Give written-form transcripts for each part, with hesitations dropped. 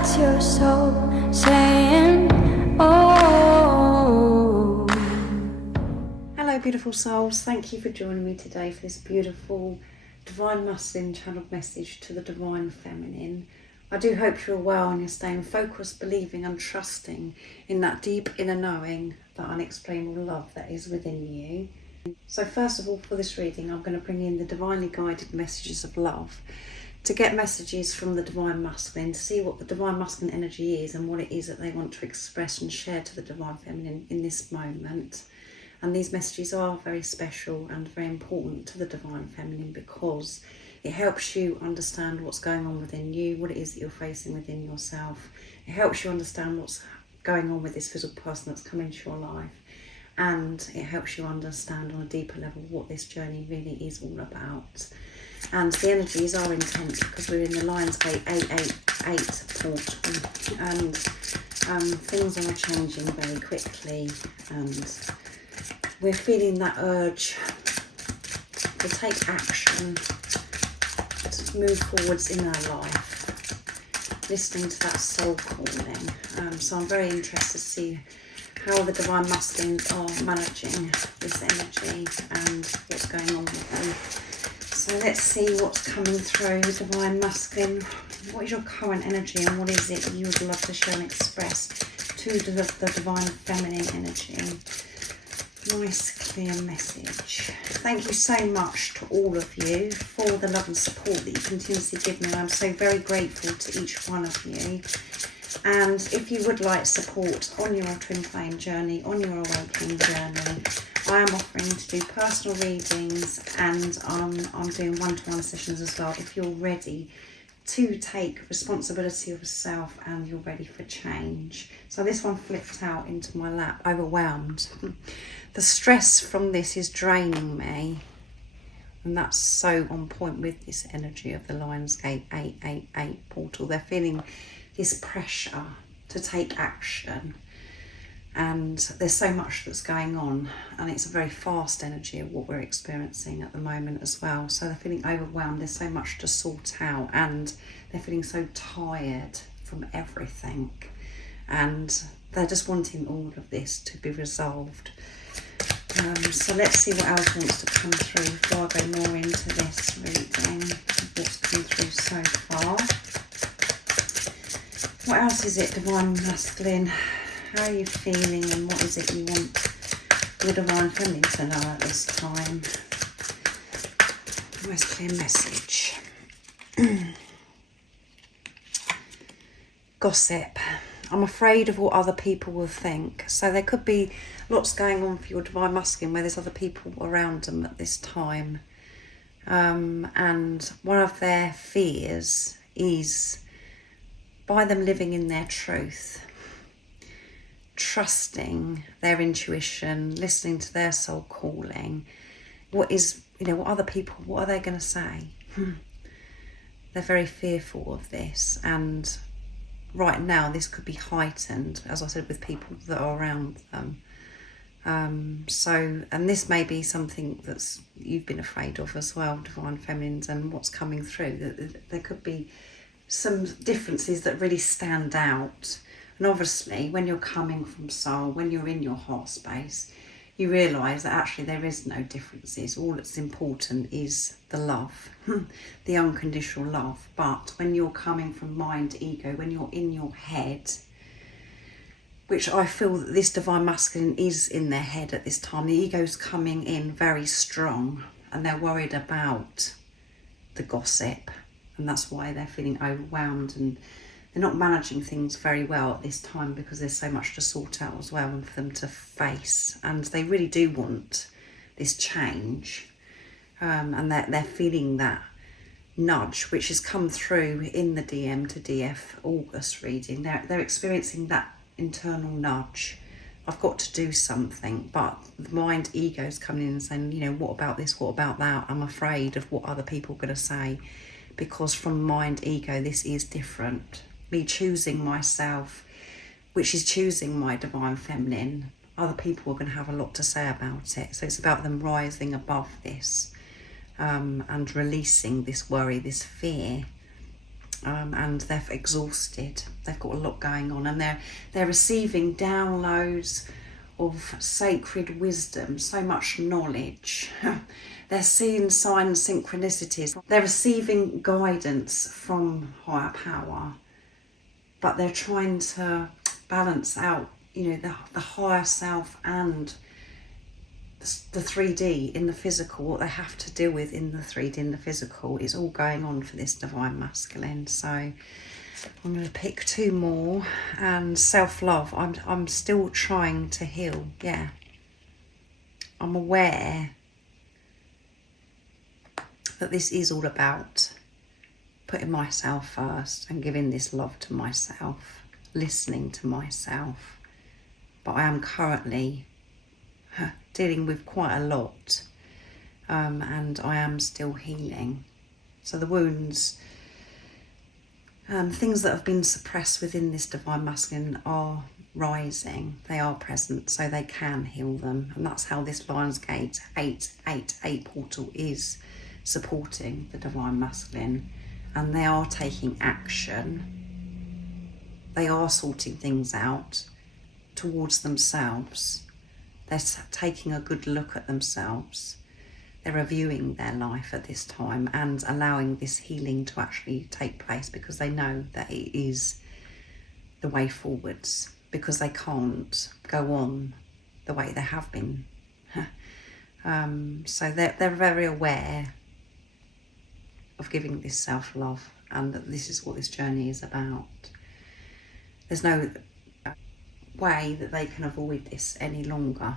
That's your soul saying, oh. Hello beautiful souls, thank you for joining me today for this beautiful Divine Masculine channeled message to the Divine Feminine. I do hope you're well and you're staying focused, believing and trusting in that deep inner knowing, that unexplainable love that is within you. So first of all, for this reading, I'm going to bring in the divinely guided messages of love to get messages from the Divine Masculine, to see what the Divine Masculine energy is and what it is that they want to express and share to the Divine Feminine in this moment. And these messages are very special and very important to the Divine Feminine because it helps you understand what's going on within you, what it is that you're facing within yourself. It helps you understand what's going on with this physical person that's come into your life. And it helps you understand on a deeper level what this journey really is all about. And the energies are intense because we're in the Lionsgate 888 portal, and things are changing very quickly, and we're feeling that urge to take action, to move forwards in our life, listening to that soul calling. So I'm very interested to see how the Divine Masculines are managing this energy and what's going on with them. So let's see what's coming through, Divine Masculine. What is your current energy and what is it you would love to share and express to the Divine Feminine energy? Nice clear message. Thank you so much to all of you for the love and support that you continuously give me. I'm so very grateful to each one of you. And if you would like support on your twin flame journey, on your awakening journey, I am offering to do personal readings, and I'm doing one-to-one sessions as well if you're ready to take responsibility of yourself and you're ready for change. So this one flipped out into my lap, overwhelmed. The stress from this is draining me, and that's so on point with this energy of the Lionsgate 888 portal. They're feeling this pressure to take action, and there's so much that's going on, and it's a very fast energy of what we're experiencing at the moment as well. So they're feeling overwhelmed, there's so much to sort out, and they're feeling so tired from everything, and they're just wanting all of this to be resolved. So let's see what else wants to come through before I go more into this reading, what's come through so far. What else is it, Divine Masculine? How are you feeling and what is it you want your Divine Feminine to know at this time? Nice clear message. Gossip. I'm afraid of what other people will think. So there could be lots going on for your Divine Masculine where there's other people around them at this time. And one of their fears is, by them living in their truth, trusting their intuition, listening to their soul calling, what other people, what are they going to say? They're very fearful of this, and right now this could be heightened, as I said, with people that are around them. And this may be something that's you've been afraid of as well, Divine Feminines, and what's coming through. There could be some differences that really stand out. And obviously when you're coming from soul, when you're in your heart space, you realise that actually there is no differences. All that's important is the love, the unconditional love. But when you're coming from mind, ego, when you're in your head, which I feel that this Divine Masculine is in their head at this time, the ego's coming in very strong and they're worried about the gossip. And that's why they're feeling overwhelmed and they're not managing things very well at this time because there's so much to sort out as well and for them to face. And they really do want this change. And they're feeling that nudge, which has come through in the DM to DF August reading. They're experiencing that internal nudge. I've got to do something, but the mind ego's coming in and saying, what about this? What about that? I'm afraid of what other people are going to say. Because from mind ego, this is different. Me choosing myself, which is choosing my Divine Feminine, other people are going to have a lot to say about it. So it's about them rising above this and releasing this worry, this fear, and they're exhausted. They've got a lot going on, and they're receiving downloads of sacred wisdom, so much knowledge. They're seeing signs, synchronicities. They're receiving guidance from higher power, but they're trying to balance out, the higher self and the 3D in the physical. What they have to deal with in the 3D in the physical is all going on for this divine masculine. So I'm going to pick 2 more. And self-love, I'm still trying to heal. Yeah, I'm aware that this is all about putting myself first and giving this love to myself, listening to myself. But I am currently dealing with quite a lot, and I am still healing. So the wounds, things that have been suppressed within this divine masculine are rising. They are present, so they can heal them. And that's how this Lionsgate 888 portal is supporting the divine masculine. And they are taking action. They are sorting things out towards themselves. They're taking a good look at themselves. They're reviewing their life at this time and allowing this healing to actually take place, because they know that it is the way forwards, because they can't go on the way they have been. So they're very aware of giving this self-love, and that this is what this journey is about. There's no way that they can avoid this any longer.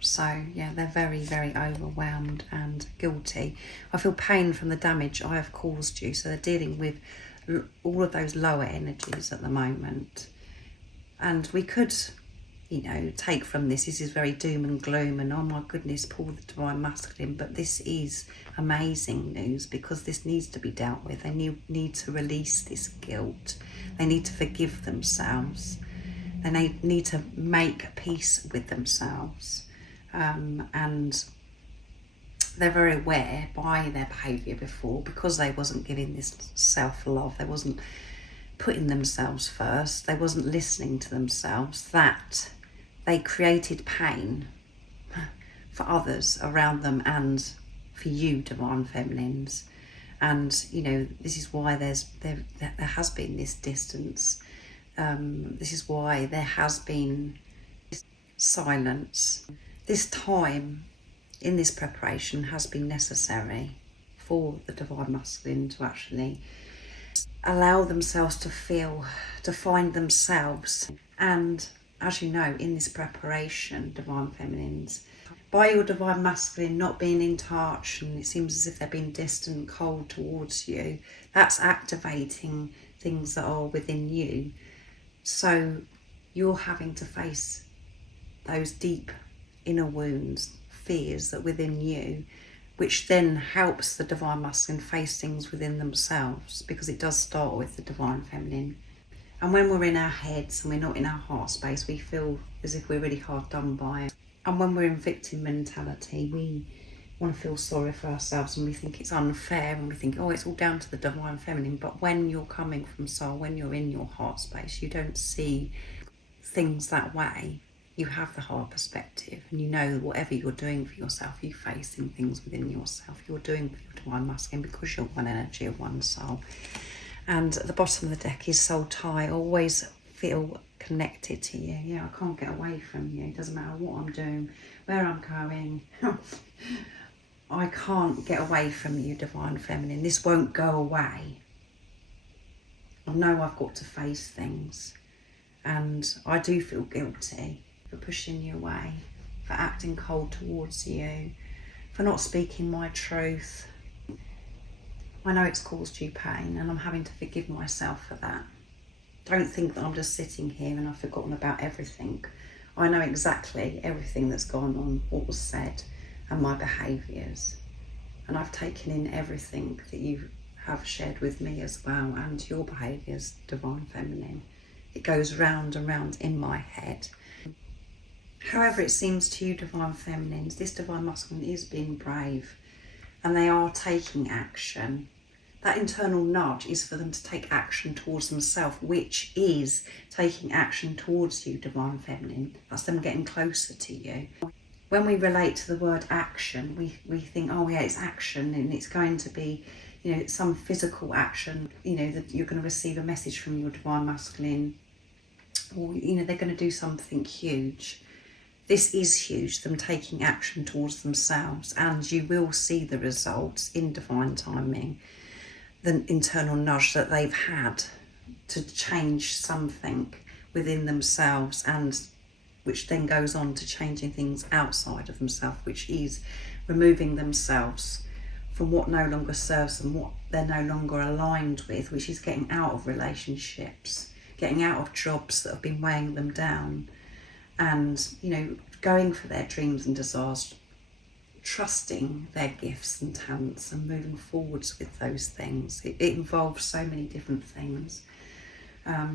So yeah, they're very, very overwhelmed and guilty. I feel pain from the damage I have caused you. So they're dealing with all of those lower energies at the moment. And we could, take from this is very doom and gloom and, oh my goodness, pull the divine masculine. But this is amazing news, because this needs to be dealt with. They need to release this guilt. They need to forgive themselves. They need to make peace with themselves. And they're very aware by their behaviour before, because they wasn't giving this self-love, they wasn't putting themselves first, they wasn't listening to themselves, that they created pain for others around them and for you, divine feminines. And this is why there has been this distance. This is why there has been silence. This time in this preparation has been necessary for the divine masculine to actually allow themselves to feel, to find themselves. And as you know, in this preparation, divine feminines, by your divine masculine not being in touch, and it seems as if they're being distant, cold towards you, that's activating things that are within you. So you're having to face those deep inner wounds, fears that within you, which then helps the divine masculine face things within themselves, because it does start with the divine feminine. And when we're in our heads and we're not in our heart space, we feel as if we're really hard done by. And when we're in victim mentality, we want to feel sorry for ourselves, and we think it's unfair, and we think, oh, it's all down to the divine feminine. But when you're coming from soul, when you're in your heart space, you don't see things that way. You have the heart perspective, and you know whatever you're doing for yourself, you're facing things within yourself, you're doing for your divine masculine, because you're one energy of one soul. And at the bottom of the deck is soul tie. Always feel connected to you. Yeah, I can't get away from you. It doesn't matter what I'm doing, where I'm going. I can't get away from you, divine feminine. This won't go away. I know I've got to face things, and I do feel guilty for pushing you away, for acting cold towards you, for not speaking my truth. I know it's caused you pain, and I'm having to forgive myself for that. Don't think that I'm just sitting here and I've forgotten about everything. I know exactly everything that's gone on, what was said, and my behaviours. And I've taken in everything that you have shared with me as well, and your behaviours, divine feminine. It goes round and round in my head. However it seems to you, divine feminines, this divine masculine is being brave, and they are taking action. That internal nudge is for them to take action towards themselves, which is taking action towards you, Divine Feminine. That's them getting closer to you. When we relate to the word action, we think, oh yeah, it's action, and it's going to be, you know, some physical action, you know, that you're going to receive a message from your Divine Masculine, or, you know, they're going to do something huge. This is huge, them taking action towards themselves, and you will see the results in divine timing, the internal nudge that they've had to change something within themselves, and which then goes on to changing things outside of themselves, which is removing themselves from what no longer serves them, what they're no longer aligned with, which is getting out of relationships, getting out of jobs that have been weighing them down, and, you know, going for their dreams and desires, trusting their gifts and talents and moving forwards with those things. It involves so many different things.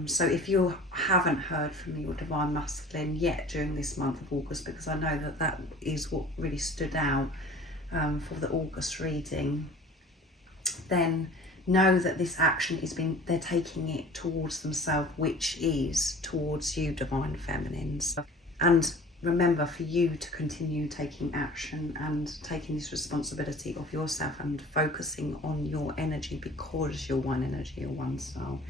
So if you haven't heard from your Divine Masculine yet during this month of August, because I know that that is what really stood out for the August reading, then know that this action they're taking it towards themselves, which is towards you, Divine Feminines. And remember, for you to continue taking action and taking this responsibility of yourself and focusing on your energy, because you're one energy, you're one soul.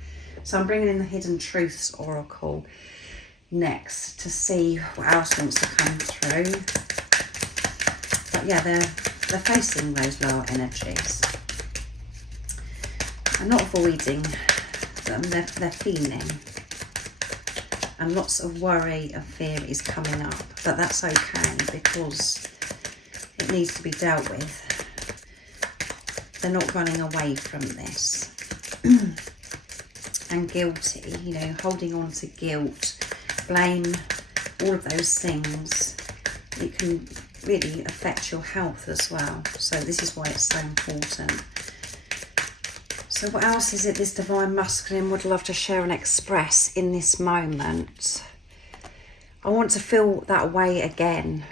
So I'm bringing in the Hidden Truths Oracle next to see what else wants to come through. But yeah, they're facing those lower energies. I'm not avoiding them, they're feeling. And lots of worry and fear is coming up, but that's okay, because it needs to be dealt with. They're not running away from this. And guilty, you know, holding on to guilt, blame, all of those things, it can really affect your health as well. So this is why it's so important. So what else is it this Divine Masculine would love to share and express in this moment? I want to feel that way again.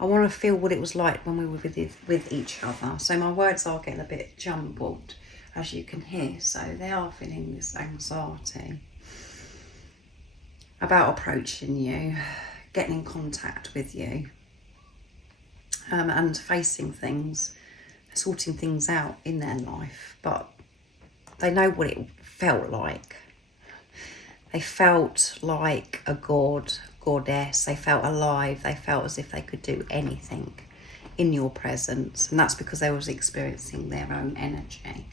I want to feel what it was like when we were with each other. So my words are getting a bit jumbled, as you can hear. So they are feeling this anxiety about approaching you, getting in contact with you, and facing things, sorting things out in their life. But they know what it felt like. They felt like a goddess. They felt alive. They felt as if they could do anything in your presence. And that's because they was experiencing their own energy.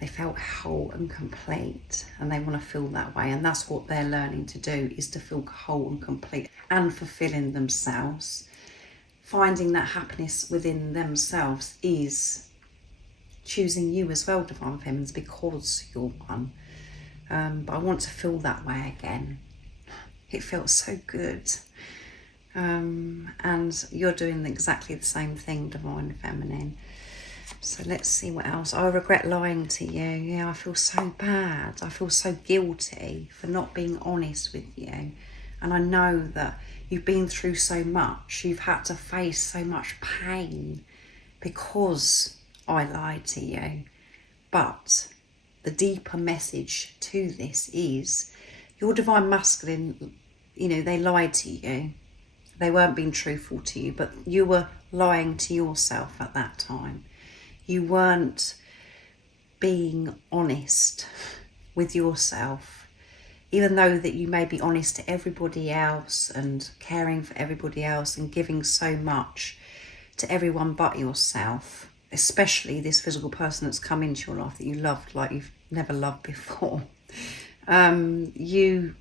They felt whole and complete, and they want to feel that way. And that's what they're learning to do, is to feel whole and complete and fulfilling themselves. Finding that happiness within themselves is choosing you as well, Divine Feminines, because you're one. But I want to feel that way again. It felt so good. And you're doing exactly the same thing, Divine Feminine. So let's see what else. I regret lying to you. Yeah, I feel so bad. I feel so guilty for not being honest with you. And I know that you've been through so much. You've had to face so much pain because I lied to you. But the deeper message to this is your Divine Masculine, you know, they lied to you. They weren't being truthful to you, but you were lying to yourself at that time. You weren't being honest with yourself, even though that you may be honest to everybody else and caring for everybody else and giving so much to everyone but yourself, especially this physical person that's come into your life that you loved like you've never loved before. You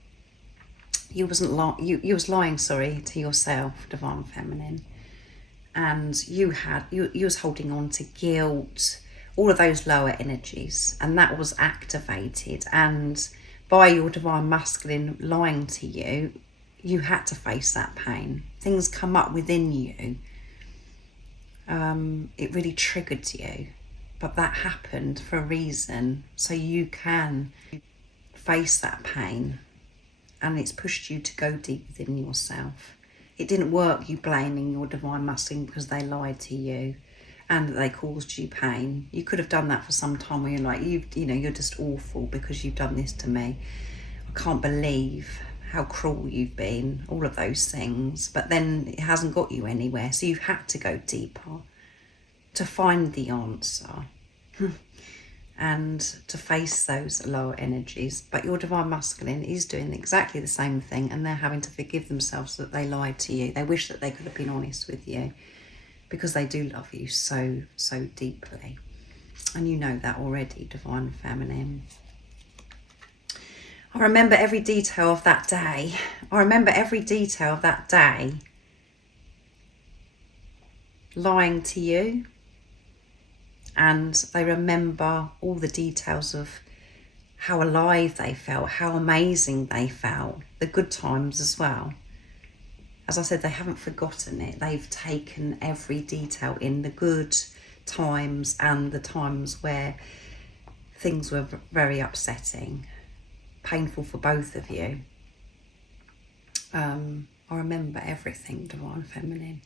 was lying, to yourself, Divine Feminine. And you was holding on to guilt, all of those lower energies, and that was activated. And by your Divine Masculine lying to you, you had to face that pain. Things come up within you. It really triggered you, but that happened for a reason, so you can face that pain, and it's pushed you to go deep within yourself. It didn't work you blaming your Divine Masculine because they lied to you and that they caused you pain. You could have done that for some time where you're like, you're just awful because you've done this to me. I can't believe how cruel you've been, all of those things. But then it hasn't got you anywhere. So you've had to go deeper to find the answer and to face those lower energies. But your divine masculine is doing exactly the same thing, and they're having to forgive themselves that they lied to you. They wish that they could have been honest with you, because they do love you so, so deeply. And you know that already, divine feminine. I remember every detail of that day. I remember every detail of that day lying to you. And they remember all the details of how alive they felt, how amazing they felt, the good times as well. As I said, they haven't forgotten it. They've taken every detail in, the good times and the times where things were very upsetting, painful for both of you. I remember everything, divine feminine.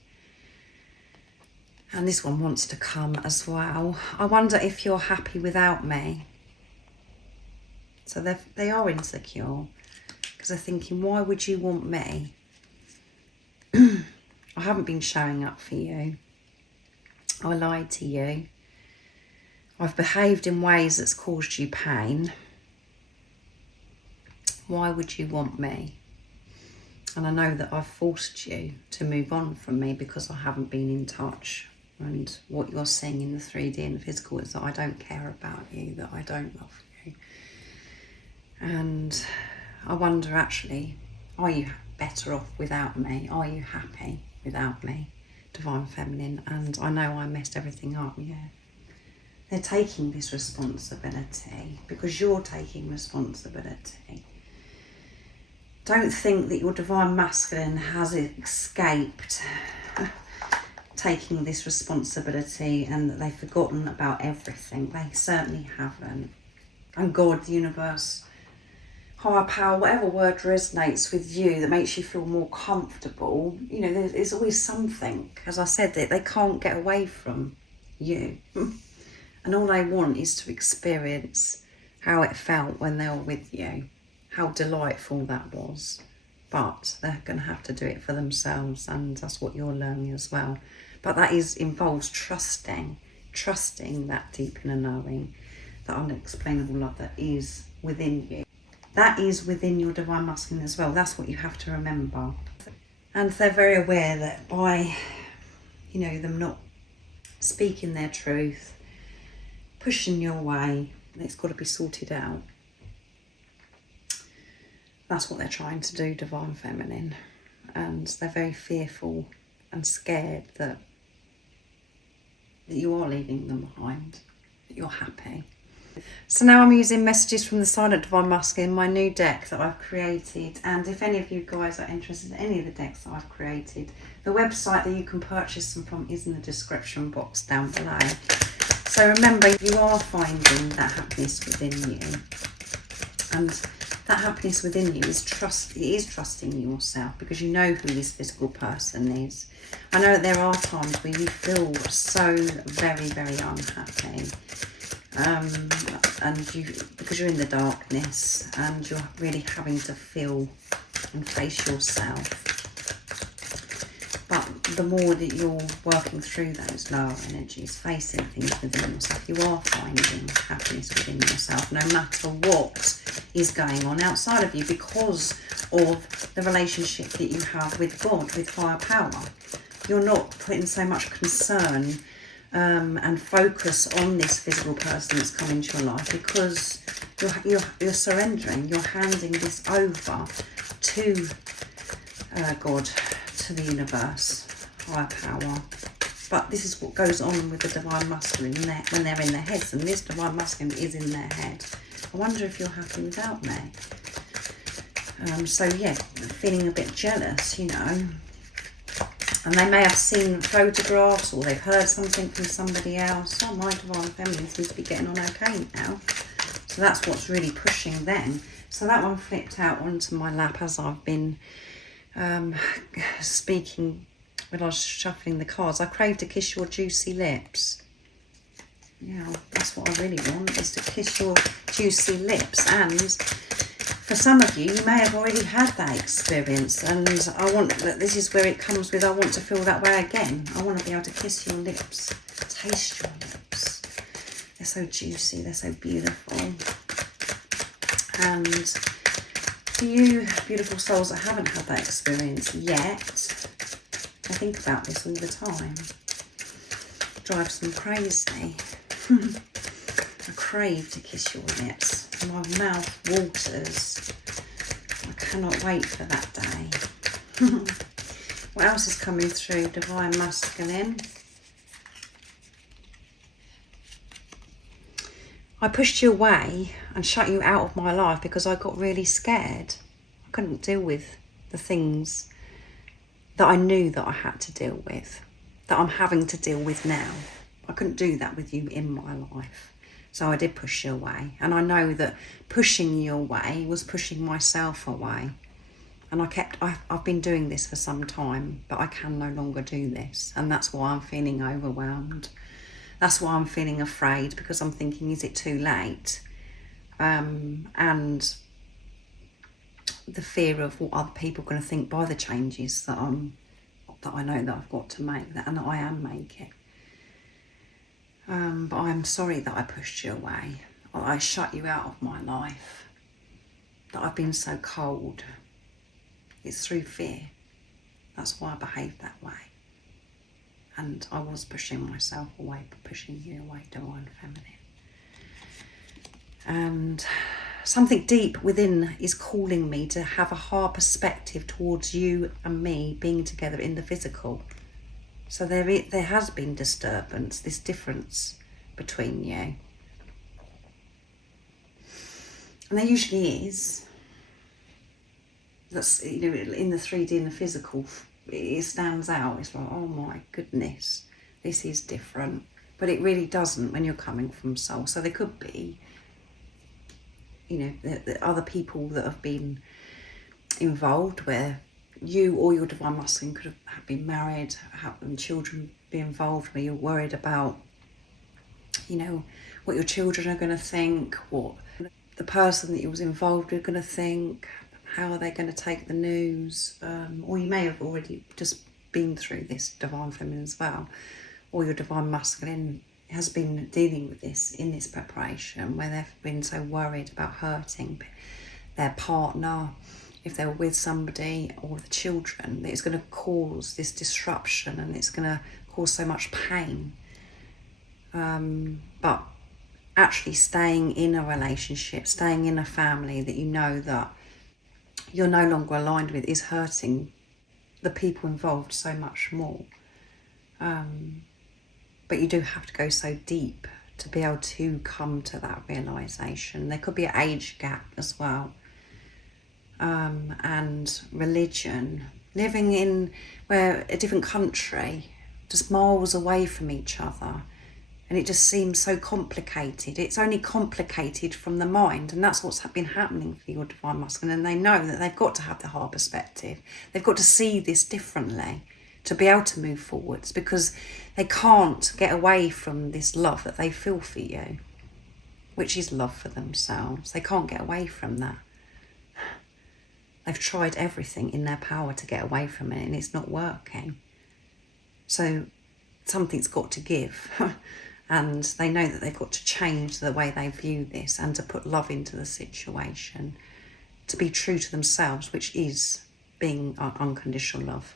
And this one wants to come as well. I wonder if you're happy without me. So they are insecure because they're thinking, why would you want me? I haven't been showing up for you. I lied to you. I've behaved in ways that's caused you pain. Why would you want me? And I know that I've forced you to move on from me because I haven't been in touch. And what you're seeing in the 3D and the physical is that I don't care about you, that I don't love you. And I wonder, actually, are you better off without me? Are you happy without me, divine feminine? And I know I messed everything up, yeah. They're taking this responsibility because you're taking responsibility. Don't think that your divine masculine has escaped taking this responsibility and that they've forgotten about everything. They certainly haven't. And God, the universe, higher power, whatever word resonates with you that makes you feel more comfortable, there's always something. As I said, they can't get away from you. And all they want is to experience how it felt when they were with you, how delightful that was. But they're going to have to do it for themselves, and that's what you're learning as well. But that involves trusting that deep inner knowing, that unexplainable love that is within you. That is within your divine masculine as well. That's what you have to remember. And they're very aware that by, them not speaking their truth, pushing your way, it's got to be sorted out. That's what they're trying to do, divine feminine. And they're very fearful and scared that you are leaving them behind, that you're happy. So now I'm using messages from the Silent Divine Masculine, my new deck that I've created. And if any of you guys are interested in any of the decks that I've created, the website that you can purchase them from is in the description box down below. So remember, you are finding that happiness within you. And that happiness within you is trusting yourself, because you know who this physical person is. I know that there are times where you feel so very, very unhappy. Because you're in the darkness and you're really having to feel and face yourself. But the more that you're working through those lower energies, facing things within yourself, you are finding happiness within yourself, no matter what is going on outside of you, because of the relationship that you have with God, with higher power. You're not putting so much concern and focus on this physical person that's come into your life, because you're surrendering, you're handing this over to God, to the universe, higher power. But this is what goes on with the divine masculine when they're in their heads, and this divine masculine is in their head. I wonder if you're happy without me. So yeah, feeling a bit jealous, And they may have seen photographs, or they've heard something from somebody else. Oh, my divine feminine seems to be getting on okay now. So that's what's really pushing them. So that one flipped out onto my lap as I've been speaking when I was shuffling the cards. I crave to kiss your juicy lips. Yeah, that's what I really want, is to kiss your juicy lips. And for some of you, you may have already had that experience, and I want that. This is where it comes with, I want to feel that way again. I want to be able to kiss your lips, taste your lips. They're so juicy, they're so beautiful. And for you beautiful souls that haven't had that experience yet, I think about this all the time. It drives them crazy. I crave to kiss your lips. My mouth waters. I cannot wait for that day. What else is coming through? Divine Masculine. I pushed you away and shut you out of my life because I got really scared. I couldn't deal with the things that I knew that I had to deal with, that I'm having to deal with now. I couldn't do that with you in my life. So I did push you away. And I know that pushing you away was pushing myself away. And I've been doing this for some time, but I can no longer do this. And that's why I'm feeling overwhelmed. That's why I'm feeling afraid, because I'm thinking, is it too late? And the fear of what other people are going to think by the changes that I know that I've got to make, and that I am making. But I'm sorry that I pushed you away. I shut you out of my life. That I've been so cold. It's through fear. That's why I behaved that way. And I was pushing myself away, pushing you away, Divine Feminine. And something deep within is calling me to have a hard perspective towards you and me being together in the physical. So there has been disturbance, this difference between you. And there usually is. That's, you know, in the 3D and the physical, it stands out. It's like, oh my goodness, this is different. But it really doesn't when you're coming from soul. So there could be, you know, the other people that have been involved where you or your Divine Masculine could have been married, having children be involved, where you're worried about, you know, what your children are going to think, what the person that you was involved with are going to think, how are they going to take the news, or you may have already just been through this, Divine Feminine as well, or your Divine Masculine has been dealing with this in this preparation, where they've been so worried about hurting their partner, if they were with somebody, or the children, that it's going to cause this disruption and it's going to cause so much pain. But actually staying in a relationship, staying in a family that you know that you're no longer aligned with is hurting the people involved so much more. But you do have to go so deep to be able to come to that realisation. There could be an age gap as well. And religion, living in a different country, just miles away from each other, and it just seems so complicated. It's only complicated from the mind, and that's what's been happening for your Divine Masculine. And they know that they've got to have the hard perspective. They've got to see this differently to be able to move forwards, because they can't get away from this love that they feel for you, which is love for themselves. They can't get away from that. They've tried everything in their power to get away from it, and it's not working. So something's got to give. And they know that they've got to change the way they view this, and to put love into the situation, to be true to themselves, which is being unconditional love.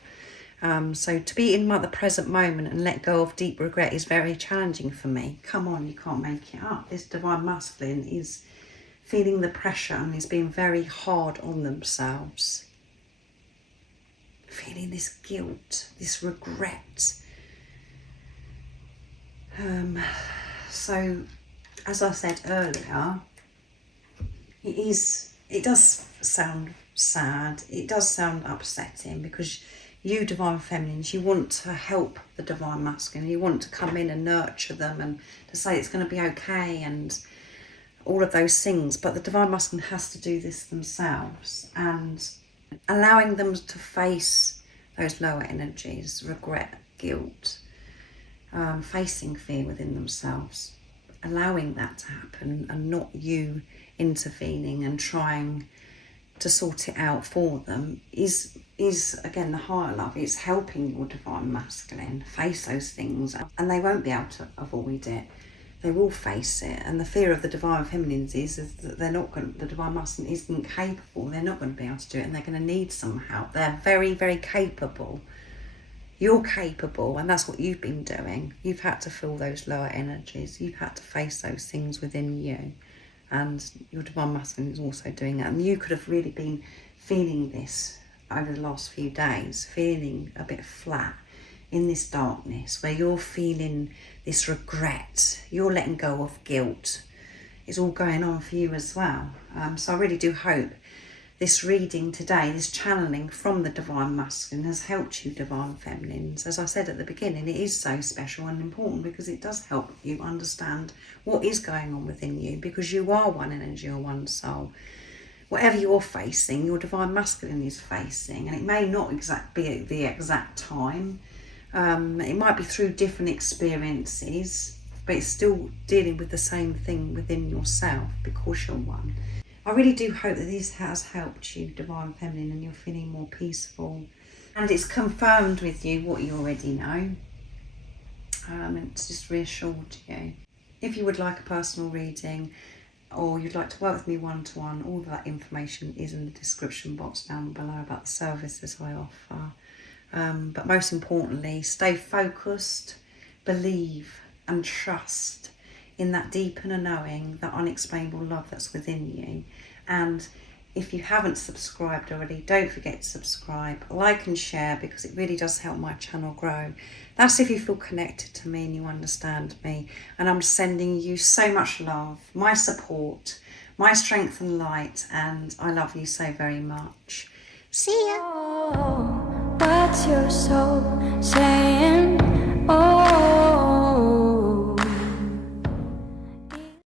So to be in the present moment and let go of deep regret is very challenging for me. Come on, you can't make it up. This Divine Masculine is feeling the pressure and is being very hard on themselves. Feeling this guilt, this regret. So, as I said earlier, it does sound sad, it does sound upsetting, because you Divine Feminines, you want to help the Divine Masculine, you want to come in and nurture them and to say it's going to be okay and all of those things, but the Divine Masculine has to do this themselves, and allowing them to face those lower energies, regret, guilt, facing fear within themselves, allowing that to happen and not you intervening and trying to sort it out for them is again the higher love. It's helping your divine masculine face those things, and they won't be able to avoid it. They will face it. And the fear of the divine feminines is that they're not going. The divine masculine isn't capable. They're not going to be able to do it, and they're going to need some help. They're very, very capable. You're capable, and that's what you've been doing. You've had to feel those lower energies. You've had to face those things within you. And your divine masculine is also doing that. And you could have really been feeling this over the last few days, feeling a bit flat in this darkness, where you're feeling this regret, you're letting go of guilt. It's all going on for you as well. So I really do hope this reading today, this channeling from the divine masculine, has helped you, divine feminines. As I said at the beginning, it is so special and important because it does help you understand what is going on within you, because you are one energy or one soul. Whatever you're facing, your divine masculine is facing, and it may not be at the exact time. It might be through different experiences, but it's still dealing with the same thing within yourself because you're one. I really do hope that this has helped you, divine feminine, and you're feeling more peaceful. And it's confirmed with you what you already know. It's just reassured you. If you would like a personal reading, or you'd like to work with me one-to-one, all of that information is in the description box down below about the services I offer. But most importantly, stay focused, believe and trust in that deep inner knowing, that unexplainable love that's within you. And if you haven't subscribed already, don't forget to subscribe, like and share, because it really does help my channel grow. That's if you feel connected to me and you understand me. And I'm sending you so much love, my support, my strength and light, and I love you so very much. See ya. Oh, what's your soul saying?